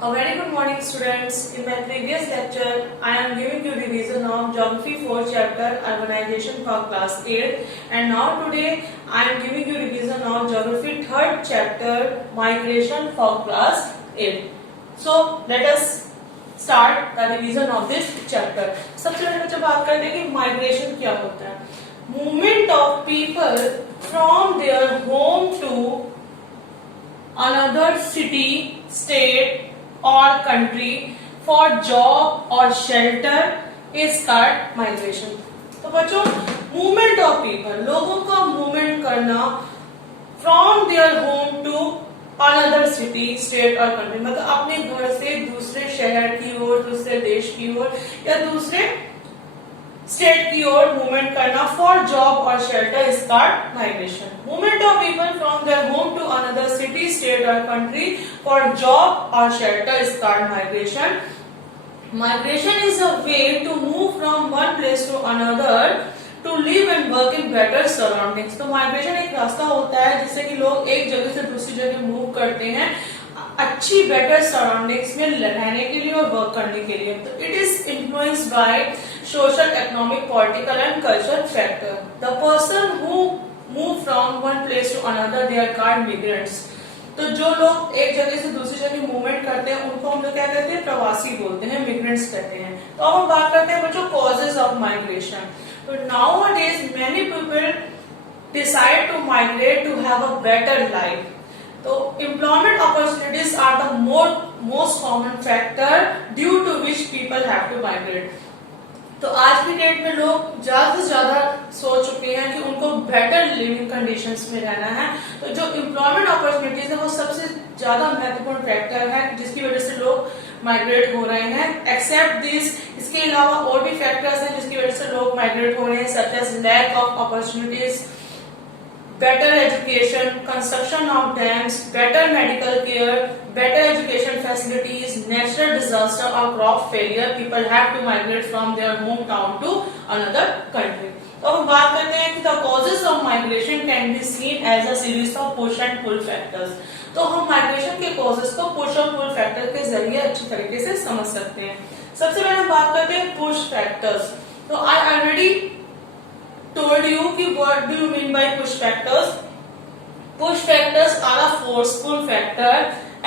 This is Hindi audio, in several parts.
A very good morning, students. In my previous lecture, I am giving you revision of Geography 4 chapter Urbanization for class 8, and now today I am giving you revision of Geography 3rd chapter Migration for class 8. So let us start the revision of this chapter. सबसे पहले बच्चे बात करते हैं कि माइग्रेशन क्या होता है. Movement of people from their home to another city, state or country for job or shelter is called migration. तो बच्चों, movement of people, लोगों का movement करना from their home to another city, state or country, मतलब अपने घर से दूसरे शहर की ओर, दूसरे देश की ओर या दूसरे स्टेट की ओर मूवमेंट करना फॉर जॉब और shelter is called migration. Movement of people from their home to another city, state और कंट्री फॉर जॉब और shelter is called migration. Migration is a way to move from one place to another to live and work in better surroundings. तो माइग्रेशन एक रास्ता होता है जिससे कि लोग एक जगह से दूसरी जगह मूव करते हैं अच्छी बेटर सराउंडिंग्स में रहने के लिए और वर्क करने के लिए. तो it is influenced by social, economic, political and cultural factor. The person who move from one place to another they are called migrants. तो जो लोग एक जगह से दूसरी जगह मूवमेंट करते हैं उनको हम लोग क्या कहते हैं, प्रवासी बोलते हैं, मिग्रेंट्स कहते हैं. तो अब हम बात करते हैं बच्चों कॉजेज ऑफ माइग्रेशन. तो nowadays many people decide to migrate to have a better life. तो employment opportunities are the most common factor due to which people have to migrate. तो आज की डेट में लोग ज्यादा से ज्यादा सोच चुके हैं कि उनको बेटर लिविंग कंडीशंस में रहना है. तो जो एम्प्लॉयमेंट अपॉर्चुनिटीज है वो सबसे ज्यादा महत्वपूर्ण फैक्टर है जिसकी वजह से लोग माइग्रेट हो रहे हैं. एक्सेप्ट दिस, इसके अलावा और भी फैक्टर्स हैं जिसकी वजह से लोग माइग्रेट हो रहे हैं, such as lack of opportunities, better education, construction of dams, better medical care, better education facilities, natural disaster or crop failure. People have to migrate from their hometown to another country. तो हम बात करते हैं कि the causes of migration can be seen as a series of push and pull factors. तो हम माइग्रेशन के causes को push और pull factor के जरिए अच्छी तरीके से समझ सकते हैं. सबसे पहले हम बात करते हैं push factors. तो I already told you कि what do you mean by push factors? Push factors are a forceful factor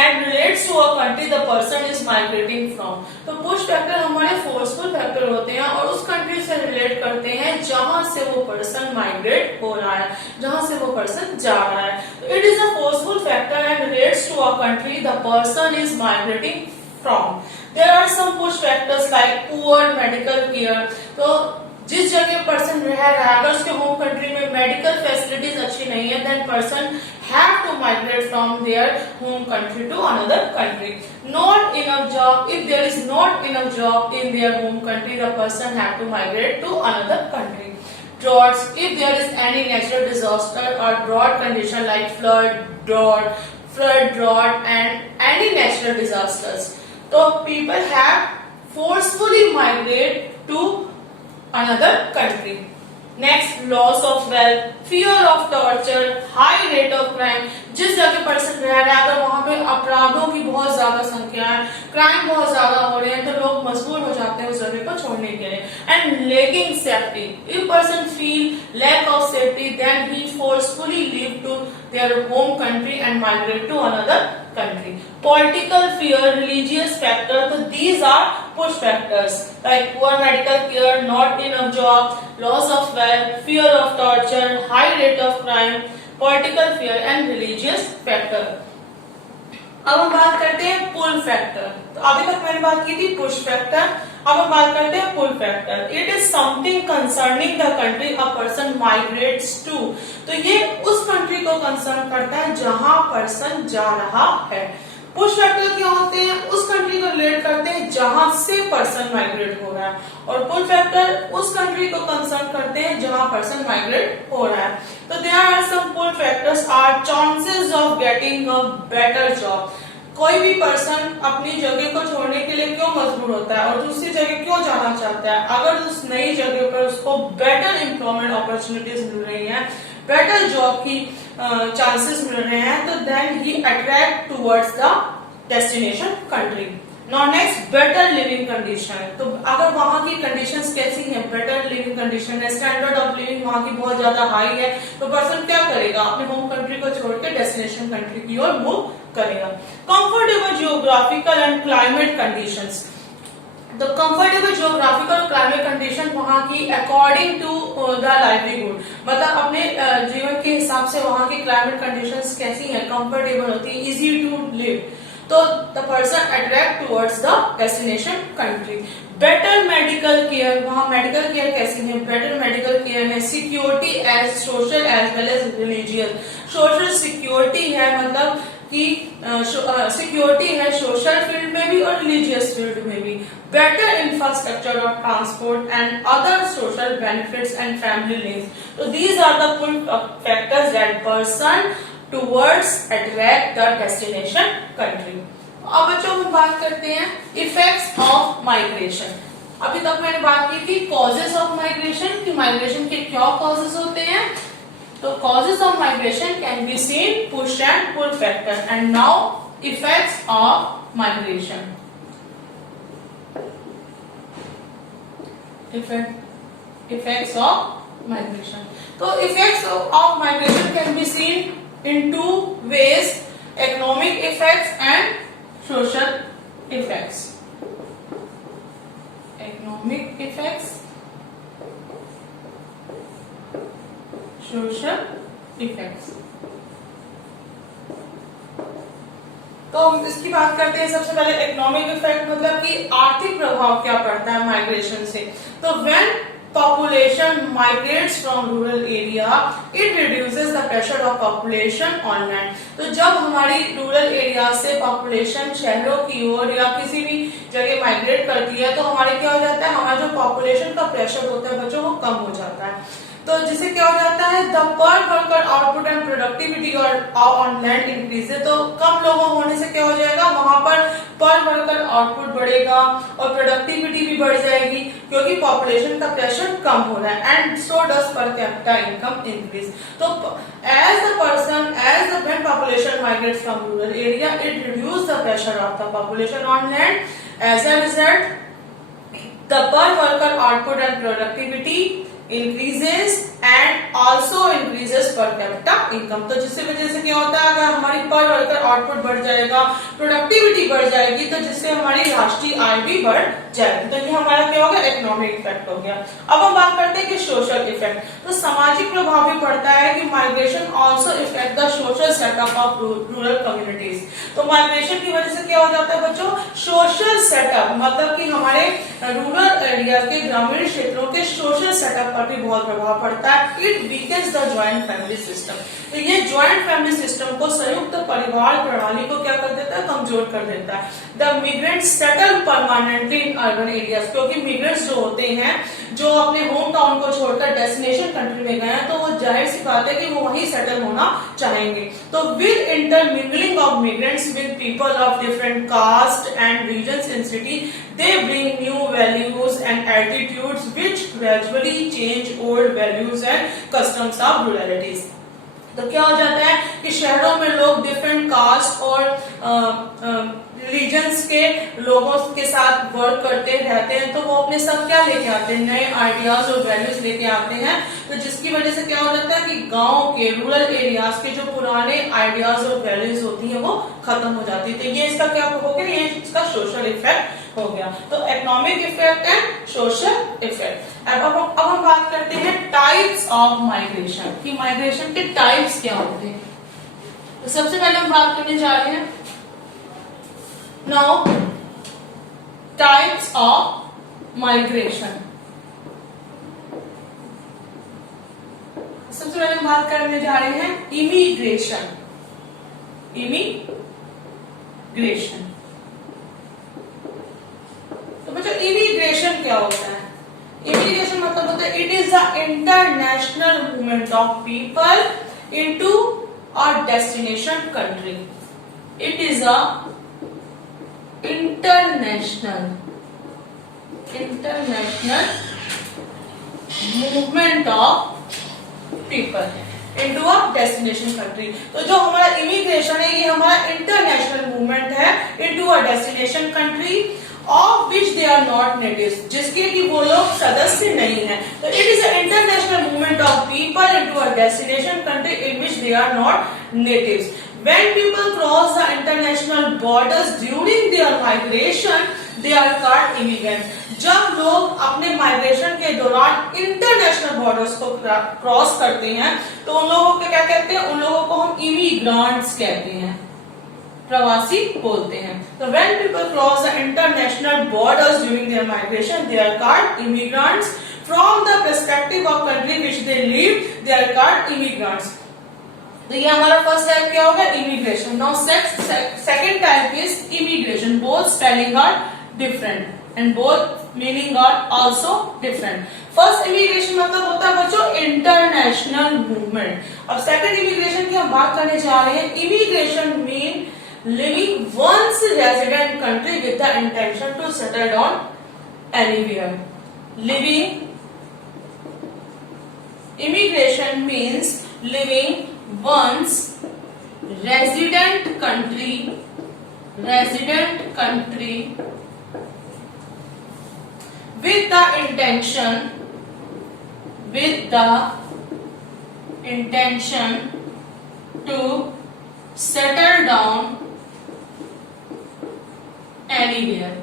and relates to a country the person is migrating from. तो push factor हमारे forceful factor होते हैं और उस country से relate करते हैं जहां से वो person migrate हो रहा है, जहां से वो person जा रहा है. तो it is a forceful factor and relates to a country the person is migrating from. There are some push factors like poor medical care. तो जिस जगह पर्सन रह रहा है अगर उसके होम कंट्री में मेडिकल फैसिलिटीज अच्छी नहीं है then person have to migrate from their home country to another country. Not enough job, if there is not enough job in their home country the person have to migrate to another country. Droughts, if there is any natural disaster or drought condition like flood, drought and any natural disasters, so people have forcefully migrate to another country. Next, loss of wealth, fear of torture, high rate of crime. जिस जगह पर्सन रह रहा है अगर वहां पे अपराधों की बहुत ज्यादा संख्या है, क्राइम बहुत ज्यादा हो रहे हैं तो लोग मजबूर हो जाते हैं उस जगह को छोड़ने के लिए. And lacking safety, if person feel lack of safety then ही forcefully leave to their home country and migrate to another country. Political fear, religious factor, so these are push factors like poor medical care, not enough job, loss of wealth, fear of torture, high rate of crime, political fear and religious factor. अब हम बात करते हैं पुल फैक्टर. तो अभी तक मैंने बात की थी पुश फैक्टर, अब हम बात करते हैं pull factor. It is something concerning the country a person migrates to. तो ये उस कंट्री को कंसर्न करता है जहां पर्सन जा रहा है. पुश फैक्टर क्या होते हैं, उस कंट्री को रिलेट करते हैं जहां से पर्सन माइग्रेट हो रहा है, और पुल फैक्टर उस कंट्री को कंसर्न करते हैं जहां पर्सन माइग्रेट हो रहा है. तो there are some pull factors are chances of getting a better job. कोई भी पर्सन अपनी जगह को छोड़ने के लिए क्यों मजबूर होता है और दूसरी जगह क्यों जाना चाहता है? अगर उस नई जगह पर उसको बेटर एम्प्लॉयमेंट अपॉर्चुनिटीज मिल रही हैं, बेटर जॉब की चांसेस मिल रहे हैं, तो देन ही attract towards the destination country. Now next, better living condition. तो अगर वहां की कंडीशंस कैसी हैं, बेटर लिविंग कंडीशन है, स्टैंडर्ड ऑफ लिविंग वहां की बहुत ज्यादा हाई है, तो पर्सन क्या करेगा, अपने होम कंट्री को छोड़ के डेस्टिनेशन कंट्री की ओर मूव करेगा। Comfortable geographical and climate conditions. तो कंफर्टेबल जियोग्राफिकल क्लाइमेट कंडीशन वहां की अकॉर्डिंग टू द लाइवलीहुड, मतलब अपने जीवन के हिसाब से वहां की क्लाइमेट कंडीशंस कैसी हैं, कंफर्टेबल होती है, इजी टू लिव, तो the person attract towards the destination country. Better medical care, वहां मेडिकल केयर कैसी है, बेटर मेडिकल केयर है, security as social as well as religious, social security है, मतलब कि सिक्योरिटी है सोशल फील्ड में भी और रिलीजियस फील्ड में भी। Better infrastructure of transport and other social benefits and family needs. तो these are the pull factors that person towards attract the destination country. अब बच्चों हम बात करते हैं इफेक्ट्स ऑफ माइग्रेशन। अभी तक मैंने बात की थी कॉजेज ऑफ माइग्रेशन, कि माइग्रेशन के क्या कॉजेज होते हैं। तो causes of migration can be seen push and pull factor, and now effects of migration. Effects of migration. So effects of migration can be seen in two ways: economic effects and social effects. Economic effects, social effects. तो हम इसकी बात करते हैं। सबसे पहले इकोनॉमिक इफेक्ट, मतलब कि आर्थिक प्रभाव क्या पड़ता है माइग्रेशन से। तो when population migrates from rural area, it reduces the pressure of population on land. तो जब हमारी रूरल एरिया से पॉपुलेशन शहरों की ओर या किसी भी जगह माइग्रेट करती है, तो हमारे क्या हो जाता है, हमारा जो पॉपुलेशन का प्रेशर होता है बच्चों वो कम हो जाता है। तो जिससे क्या हो जाता है, the per worker output and productivity on land increases. तो कम लोगों होने से क्या हो जाएगा, वहां पर वर्कर आउटपुट बढ़ेगा और प्रोडक्टिविटी भी बढ़ जाएगी, क्योंकि पॉपुलेशन का प्रेशर कम हो रहा है। And so does per capita income increase. तो as when population migrates from rural area, it reduce the pressure of the population on land. As a result the per worker output and productivity increases and also increases per capita income। तो जिससे वजह से क्या होता है, अगर हमारी पर वर्कर आउटपुट बढ़ जाएगा, प्रोडक्टिविटी बढ़ जाएगी, तो जिससे हमारी राष्ट्रीय आय भी बढ़ जाएगी। तो ये हमारा क्या हो गया, इकोनॉमिक इफेक्ट हो गया। अब हम बात करते हैं कि सोशल इफेक्ट। तो सामाजिक प्रभाव भी पड़ता है कि migration also effect the social setup of rural communities. तो माइग्रेशन की वजह से क्या हो जाता है बच्चों, सोशल सेटअप, मतलब कि हमारे रूरल एरिया के ग्रामीण क्षेत्रों के सोशल सेटअप पर भी बहुत प्रभाव पड़ता है। It weakens the joint family system. तो ये जॉइंट फैमिली सिस्टम को, संयुक्त परिवार प्रणाली को क्या कर देता है, कमजोर कर देता है। The migrants settle permanently in urban areas, क्योंकि मिग्रेंट्स जो होते हैं, जो अपने होम टाउन को छोड़कर डेस्टिनेशन कंट्री में गए हैं, तो वो जाहिर सी बात है कि वो वहीं सेटल होना चाहेंगे। तो with intermingling of migrants with people of different caste and regions in city, they bring new values and attitudes which gradually change old values and customs of ruralities। तो क्या हो जाता है कि शहरों में लोग डिफरेंट कास्ट और रिलीजन्स के लोगों के साथ वर्क करते रहते हैं, तो वो अपने साथ क्या लेके आते हैं, नए आइडियाज और वैल्यूज लेके आते हैं। तो जिसकी वजह से क्या हो जाता है कि गांव के, रूरल एरियाज के जो पुराने आइडियाज और वैल्यूज होती हैं वो खत्म हो जाती है। तो ये इसका क्या हो गया, ये इसका सोशल इफेक्ट हो गया। तो economic effect and social effect. अब हम बात करते हैं टाइप्स ऑफ माइग्रेशन, कि माइग्रेशन के टाइप्स क्या होते हैं। तो सबसे पहले हम बात करने जा रहे हैं नाउ टाइप्स ऑफ माइग्रेशन। सबसे पहले हम बात करने जा रहे हैं इमिग्रेशन। तो बच्चों इमिग्रेशन क्या होता है, इमिग्रेशन मतलब होता है it is the international movement of people into a destination country. It is a international movement of people into a destination country. तो जो हमारा immigration है ये हमारा international movement है into a destination country of which they are not natives, जिसके कि वो लोग सदस्य नहीं है. तो it is an international movement of people into a destination country in which they are not natives. When people cross the international borders during their migration, they are called immigrants. जब लोग अपने माइग्रेशन के दौरान इंटरनेशनल बॉर्डर्स को क्रॉस करते हैं तो उन लोगों को क्या कहते हैं? उन लोगों को हम इमिग्रांट्स कहते हैं, प्रवासी बोलते हैं. तो when people cross the international borders during their migration, they are called immigrants. From the perspective of country which they live, they are called immigrants. तो ये हमारा फर्स्ट टाइप क्या होगा? Immigration. Now second type is immigration. Both spelling are different and both meaning are also different. First immigration मतलब होता है बच्चों इंटरनेशनल मूवमेंट. अब सेकंड इमिग्रेशन की हम बात करने जा रहे हैं. Immigration mean living one's resident country with the intention to settle down anywhere. Immigration means living one's resident country with the intention to settle down anywhere.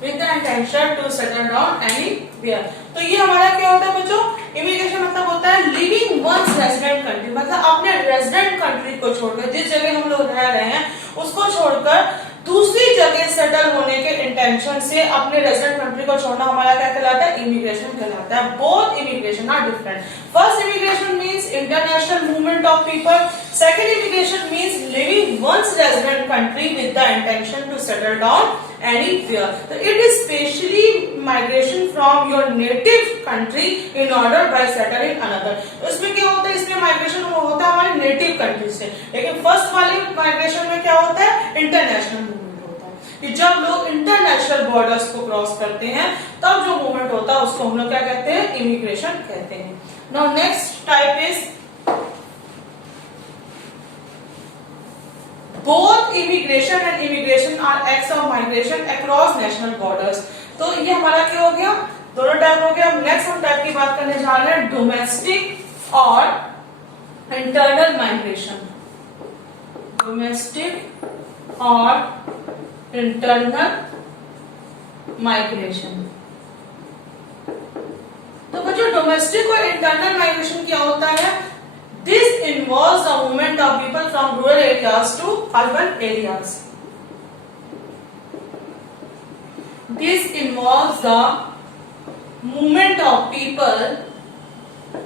With the intention to settle down anywhere. तो ये हमारा क्या होता है बच्चों? इमिग्रेशन मतलब होता है लिविंग वंस रेजिडेंट कंट्री, मतलब अपने रेजिडेंट कंट्री को छोड़कर, जिस जगह हम लोग रह रहे हैं उसको छोड़कर दूसरी जगह सेटल होने के इंटेंशन से अपने रेजिडेंट कंट्री को छोड़ना हमारा क्या कहलाता है? इमिग्रेशन कहलाता है. Both immigration are different. First immigration means international movement of people. Second immigration means living one's resident country with the intention to settle down anywhere. So it is specially migration from your native country in order by settling another. तो इसमें क्या होता है? इसमें माइग्रेशन होता है हमारे नेटिव कंट्री से. लेकिन फर्स्ट वाले माइग्रेशन में क्या होता है? इंटरनेशनल मूवमेंट होता है कि जब लोग इंटरनेशनल बॉर्डर्स को क्रॉस करते हैं तब जो मूवमेंट होता है उसको हम लोग क्या कहते हैं? इमिग्रेशन कहते हैं. Now next type is both immigration and immigration are acts of migration across national borders. तो ये हमारा क्या हो गया? दोनों टाइप हो गया. नेक्स्ट हम टाइप की बात करने जा रहे हैं डोमेस्टिक और इंटरनल माइग्रेशन. डोमेस्टिक और इंटरनल माइग्रेशन. तो बच्चों डोमेस्टिक और इंटरनल माइग्रेशन क्या होता है? This involves the movement of people from rural areas to urban areas. This involves the movement of people from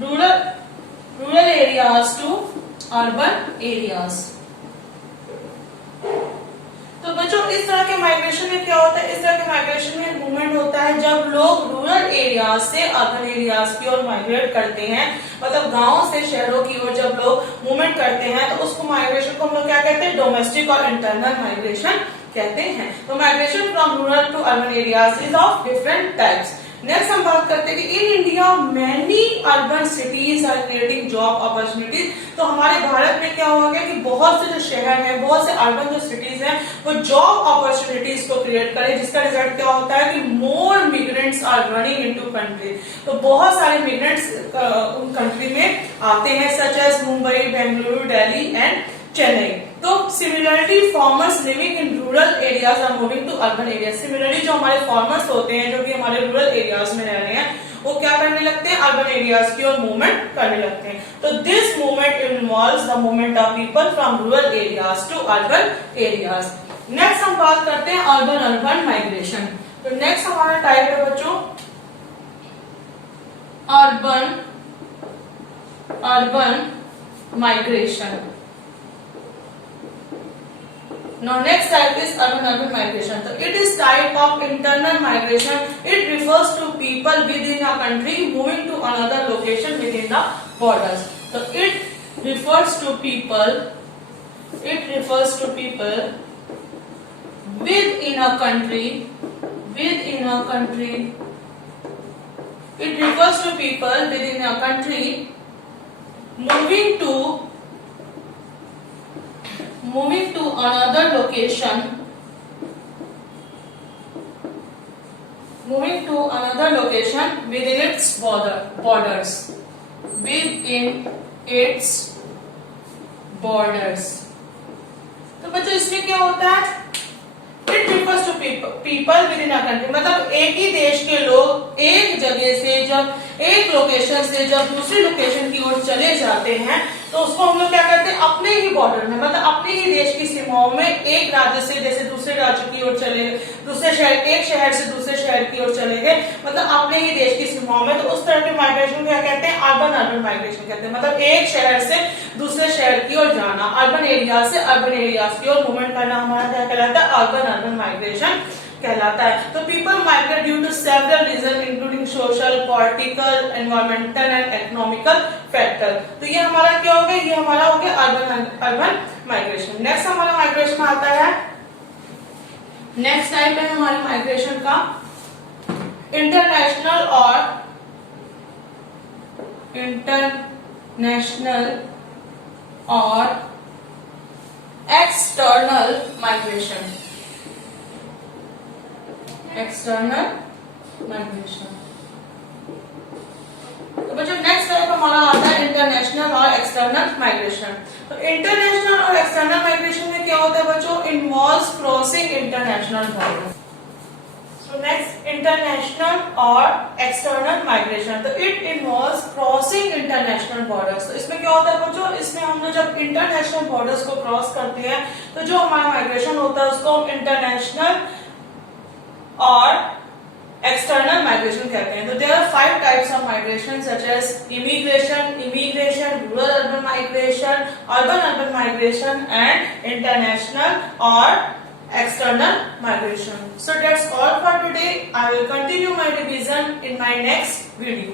rural areas to urban areas. तो बच्चों इस तरह के माइग्रेशन में क्या होता है? इस तरह के माइग्रेशन में मूवमेंट होता है जब लोग रूरल एरियाज से अर्बन एरियाज की ओर माइग्रेट करते हैं, मतलब गांवों से शहरों की ओर जब लोग मूवमेंट करते हैं तो उसको माइग्रेशन को हम लोग क्या कहते हैं? डोमेस्टिक और इंटरनल माइग्रेशन कहते हैं. तो migration from rural to urban areas is of different types. Next हम बात करते हैं कि in India many urban cities are creating job opportunities. तो हमारे भारत में क्या हो गया कि बहुत से जो शहर हैं, बहुत से अर्बन जो सिटीज हैं वो जॉब अपॉर्चुनिटीज को क्रिएट करें, जिसका रिजल्ट क्या होता है कि more migrants are running into country. तो बहुत सारे मिग्रेंट्स उन कंट्री में आते हैं such as Mumbai, Bengaluru, Delhi and Chennai. तो similarly farmers living in rural areas are moving to urban area. Similarly जो हमारे फार्मर्स होते हैं जो कि हमारे रूरल एरियाज में रह रहे हैं वो क्या करने लगते हैं? अर्बन एरियाज की ओर मूवमेंट करने लगते हैं. तो this movement involves the movement of people from rural areas to urban areas. Next हम बात करते हैं अर्बन माइग्रेशन. तो नेक्स्ट हमारा टाइप है बच्चों urban migration. Now next type is urban migration. So it is type of internal migration. It refers to people within a country moving to another location within the borders. So it refers to people, it refers to people within a country, within a country, it refers to people within a country moving to another location, moving to another location within its borders, within its borders. तो बच्चों इसमें क्या होता है? It refers to people within a country, मतलब एक ही देश के लोग एक जगह से जब एक लोकेशन से जब दूसरी लोकेशन की ओर चले जाते हैं तो उसको हम लोग क्या करते हैं, अपने ही बॉर्डर में, मतलब अपने ही देश की सीमाओं में एक राज्य से जैसे दूसरे राज्य की ओर चले गए, दूसरे शहर, एक शहर से दूसरे शहर की ओर चले गए, मतलब अपने ही देश की सीमाओं में। तो उस तरह के माइग्रेशन क्या कहते हैं? अर्बन माइग्रेशन कहते हैं, मतलब एक शहर से दूसरे शहर की ओर जाना, अर्बन एरिया से अर्बन एरियाज की ओर मूवमेंट करना हमारा क्या कहलाता है? अर्बन माइग्रेशन कहलाता है। तो people migrate due to several reason including social, political, environmental and economical factor. तो ये हमारा क्या हो गया? ये हमारा हो गया अर्बन माइग्रेशन। नेक्स्ट हमारा माइग्रेशन आता है, नेक्स्ट टाइप है हमारे माइग्रेशन का इंटरनेशनल और एक्सटर्नल माइग्रेशन, एक्सटर्नल माइग्रेशन। तो बच्चों नेक्स्ट टाइप हमारा आता है इंटरनेशनल और एक्सटर्नल माइग्रेशन। तो इंटरनेशनल और एक्सटर्नल माइग्रेशन में क्या होता है बच्चों? Involves crossing international border. So next international और एक्सटर्नल माइग्रेशन, तो it involves crossing international borders. तो इसमें क्या होता है बच्चों? इसमें हम लोग जब इंटरनेशनल बॉर्डर्स को क्रॉस करते हैं तो जो हमारा माइग्रेशन होता है उसको हम इंटरनेशनल और एक्सटर्नल माइग्रेशन कहते हैं। तो there are 5 types of migration such as immigration, rural urban migration, urban migration and international और external migration. So that's all for today. I will continue my revision in my next video.